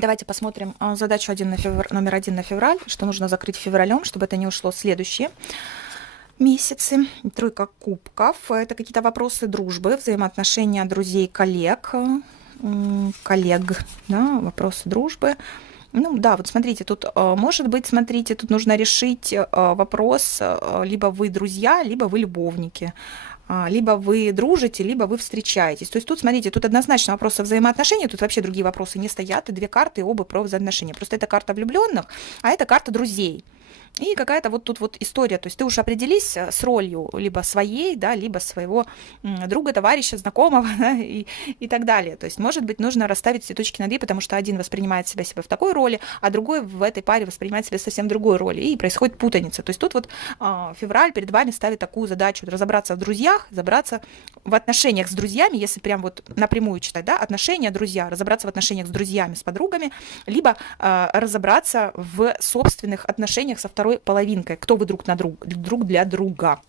Давайте посмотрим задачу номер 1 на февраль, что нужно закрыть февралем, чтобы это не ушло в следующие месяцы. Тройка кубков. Это какие-то вопросы дружбы, взаимоотношения друзей, коллег, да, вопросы дружбы. Ну да, вот смотрите, тут может быть, смотрите, тут нужно решить вопрос, либо вы друзья, либо вы любовники, либо вы дружите, либо вы встречаетесь. То есть тут, смотрите, тут однозначно вопросы взаимоотношений, тут вообще другие вопросы не стоят, и две карты, оба про взаимоотношения. Просто это карта влюбленных, а это карта друзей. И какая-то вот тут вот история, то есть ты уж определись с ролью либо своей, да, либо своего друга, товарища, знакомого, да, и так далее. То есть, может быть, нужно расставить все точки над «и», потому что один воспринимает себя в такой роли, а другой в этой паре воспринимает себя совсем другой роли, и происходит путаница. То есть тут вот февраль перед вами ставит такую задачу: разобраться в друзьях, разобраться в отношениях с друзьями, если прям вот напрямую читать, да, отношения, друзья, разобраться в отношениях с друзьями, с подругами, либо разобраться в собственных отношениях со второй половинкой, кто вы друг для друга.